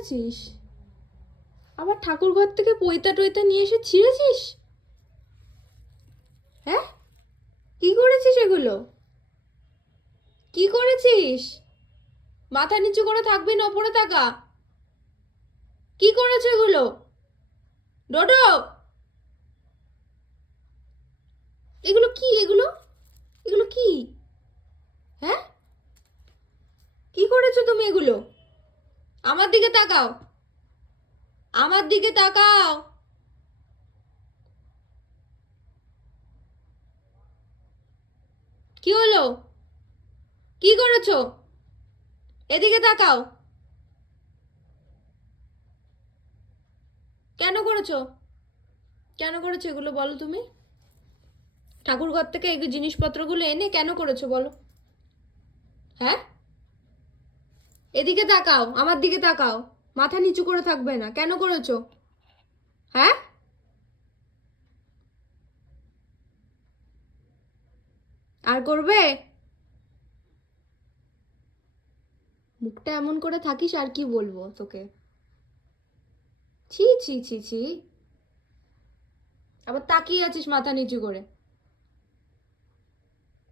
করেছিস? আবার ঠাকুর ঘর থেকে পৈতা টইতা নিয়ে এসে ছিঁড়েছিস? হ্যাঁ, কি করেছিস এগুলো? কি করেছিস? মাথা নিচু করে থাকবি না, ওপরে থাকা। কি করেছো এগুলো? ডোডো, এগুলো কি? এগুলো এগুলো কি? হ্যাঁ, কি করেছো তুমি এগুলো? আমার দিকে তাকাও, আমার দিকে তাকাও। কি হলো? কি করেছো? এদিকে তাকাও। কেন করেছো? কেন করেছো এগুলো বলো তুমি? ঠাকুর ঘর থেকে এই জিনিসপত্রগুলো এনে কেন করেছো বলো? হ্যাঁ, এদিকে তাকাও, আমার দিকে তাকাও। মাথা নিচু করে থাকবে না, কেন করেছো? হ্যাঁ, আর করবে? মুখটা এমন করে থাকিস, আর কি বলবো তোকে। ছি ছি ছি ছি, আবার তাকিয়ে আছিস মাথা নিচু করে।